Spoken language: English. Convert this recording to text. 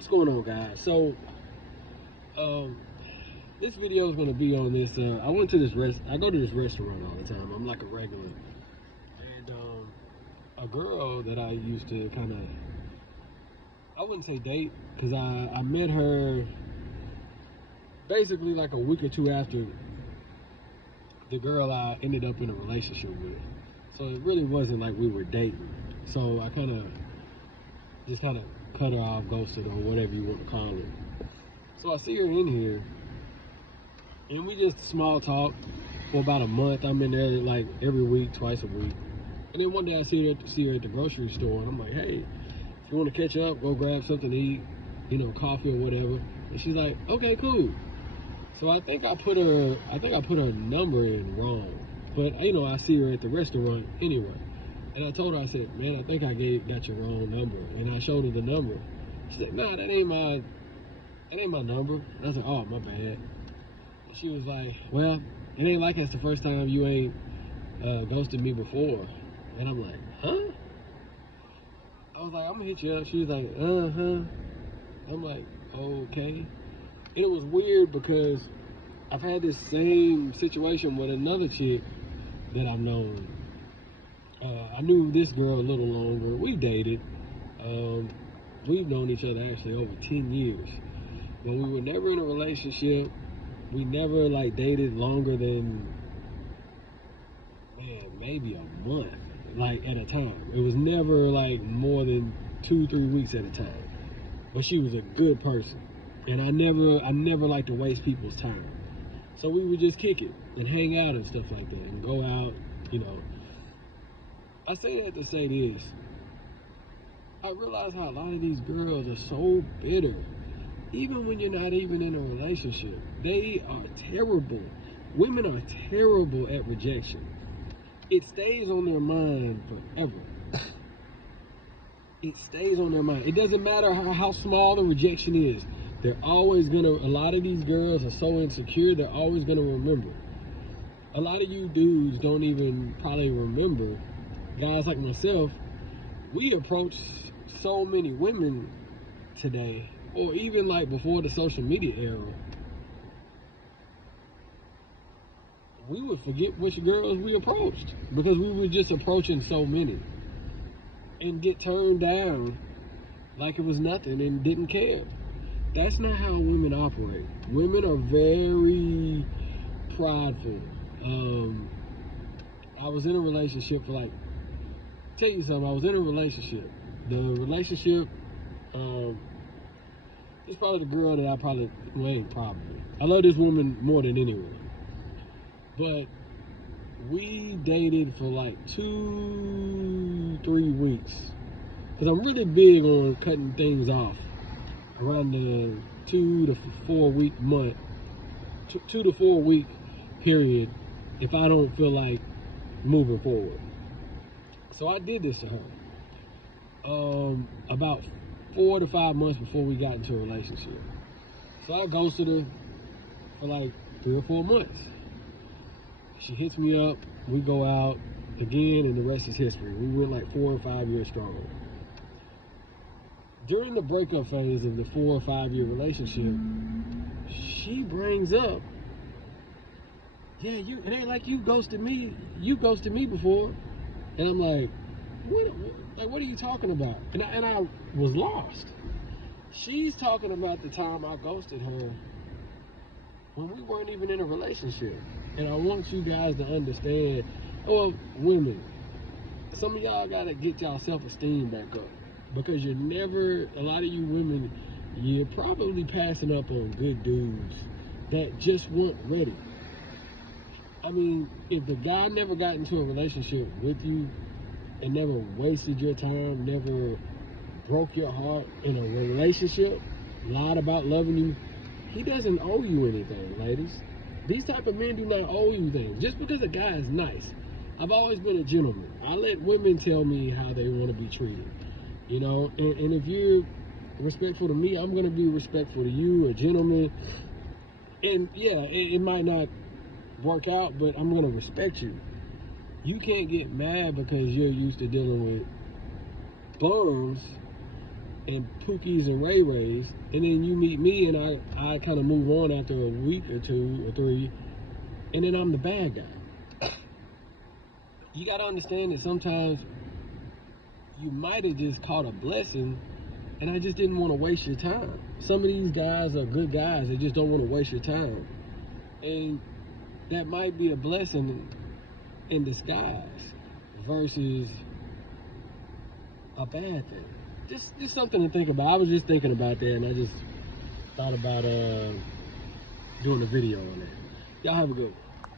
What's going on, guys? So, um, this video is going to be on this. I went to I go to this restaurant all the time. I'm like a regular, and a girl that I used to kind of, I wouldn't say date, because I met her basically like a week or two after the girl I ended up in a relationship with. So it really wasn't like we were dating. So I just kind of cut her off, ghosted her, whatever you want to call it. So I see her in here, and we just small talk for about a month. I'm in there like every week, twice a week. And then one day I see her at the grocery store, and I'm like, hey, if you want to catch up, go grab something to eat, coffee or whatever. And she's like, okay, cool. So I think I put her number in wrong. But I see her at the restaurant anyway. And I told her, I said, man, I think I got your wrong number. And I showed her the number. She said, nah, that ain't my number. And I was like, oh, my bad. And she was like, well, it ain't like it's the first time you ain't ghosted me before. And I'm like, huh? I was like, I'm gonna hit you up. She was like, uh-huh. I'm like, okay. And it was weird because I've had this same situation with another chick that I've known. I knew this girl a little longer. We dated. We've known each other actually over 10 years. But we were never in a relationship. We never dated longer than, maybe a month, at a time. It was never more than 2-3 weeks at a time. But she was a good person. And I never like to waste people's time. So we would just kick it and hang out and stuff like that and go out, I say that to say this. I realize how a lot of these girls are so bitter. Even when you're not even in a relationship, they are terrible. Women are terrible at rejection. It stays on their mind forever. It stays on their mind. It doesn't matter how small the rejection is. They're always a lot of these girls are so insecure, they're always gonna remember. A lot of you dudes don't even probably remember. Guys like myself, we approach so many women today, or even before the social media era, we would forget which girls we approached because we were just approaching so many and get turned down like it was nothing and didn't care. That's not how women operate. Women are very prideful. I was in a relationship for tell you something, I was in a relationship. The relationship, it's probably the girl that I love this woman more than anyone. But we dated for 2-3 weeks. Because I'm really big on cutting things off around the 2 to 4 week month, 2 to 4 week period, if I don't feel like moving forward. So I did this to her about 4 to 5 months before we got into a relationship. So I ghosted her for 3 or 4 months. She hits me up, we go out again, and the rest is history. We went 4 or 5 years strong. During the breakup phase of the 4 or 5 year relationship, she brings up, yeah, it ain't like you ghosted me. You ghosted me before. And I'm like, what are you talking about? And I was lost. She's talking about the time I ghosted her when we weren't even in a relationship. And I want you guys to understand, women, some of y'all gotta get y'all self-esteem back up. Because a lot of you women, you're probably passing up on good dudes that just weren't ready. I mean, if the guy never got into a relationship with you and never wasted your time, never broke your heart in a relationship, lied about loving you, he doesn't owe you anything, ladies. These type of men do not owe you things. Just because a guy is nice. I've always been a gentleman. I let women tell me how they want to be treated. And if you're respectful to me, I'm going to be respectful to you, a gentleman. And yeah, it might not work out, but I'm going to respect you. You can't get mad because you're used to dealing with bums and Pookies and Ray Rays, and then you meet me and I kind of move on after a week or 2 or 3, and then I'm the bad guy. You got to understand that sometimes you might have just caught a blessing, and I just didn't want to waste your time. Some of these guys are good guys, they just don't want to waste your time. And that might be a blessing in disguise versus a bad thing. Just something to think about. I was just thinking about that, and I just thought about doing a video on that. Y'all have a good one.